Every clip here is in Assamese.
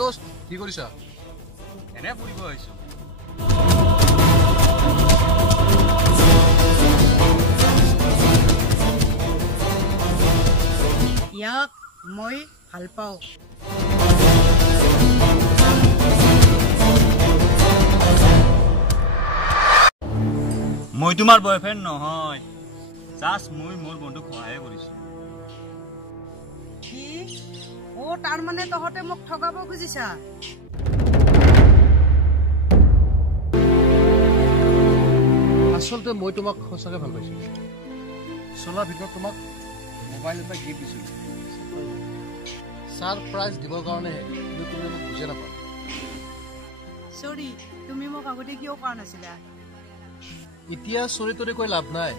দোস্ত কি কৰিছা এনে ফুৰিব আহিছো ইয়াক মই ভাল পাওঁ মই তোমাৰ বয়ফ্ৰেণ্ড নহয় জাস্ট মই মোৰ বন্ধুক সহায় কৰিছো কি ও তাৰ মানে তহতে মোক ঠগাব খুজিছা আচলতে মই তোমাক সঁচাকৈ ভাল পাইছো চলাৰ ভিতৰত তোমাক মোবাইল এটা গিফ্ট দিছিলো সাৰপ্ৰাইজ দিবৰ কাৰণেহে কিন্তু তুমি মোক বুজি নাপালা সৰি তুমি মোক আগতে কিয় কোৱা নাছিলা এতিয়া চৰি তৰি কৈ লাভ নাই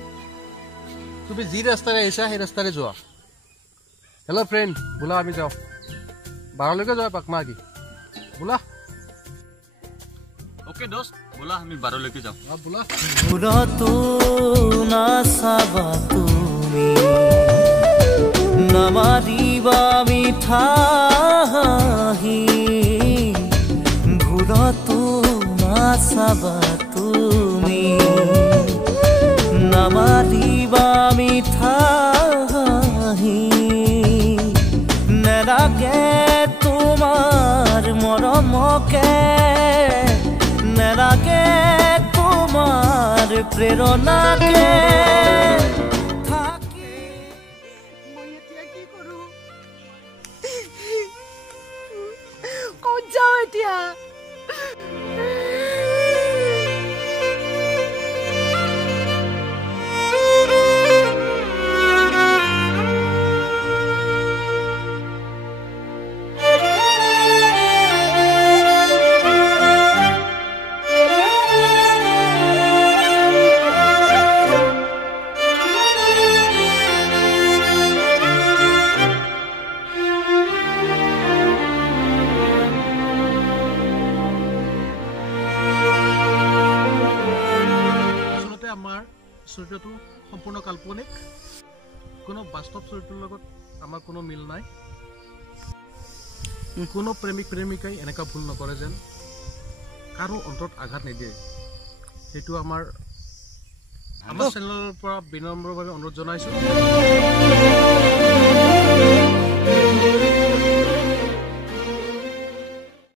তুমি যি ৰাস্তাৰে আহিছা সেই ৰাস্তাৰে যোৱা হেল্ল' ফ্ৰেণ্ড বোলা আমি যাওঁ 12লৈকে যাওঁ পাকমা কি বোলা ওকে দোস্ত বোলা আমি 12লৈকে যাওঁ বোলা পুরতো না সাবা তুমি নামারিবা মিঠাহি ভুলতো না সাবা তুমি নামারিবা মিঠাহি নেলাগে তোমার মরমকে নেলাগে তোমার প্রেরণাকে মই এতিয়া কি কৰো ক'ত যাওঁ এতিয়া আমাৰ চৰিত্ৰটো সম্পূৰ্ণ কাল্পনিক কোনো বাস্তৱ চৰিত্ৰৰ লগত আমাৰ কোনো মিল নাই কোনো প্ৰেমিক প্ৰেমিকাই এনেকুৱা ভুল নকৰে যেন কাৰো অন্তৰত আঘাত নিদিয়ে সেইটো আমাৰ চেনেলৰ পৰা বিনম্ৰভাৱে অনুৰোধ জনাইছো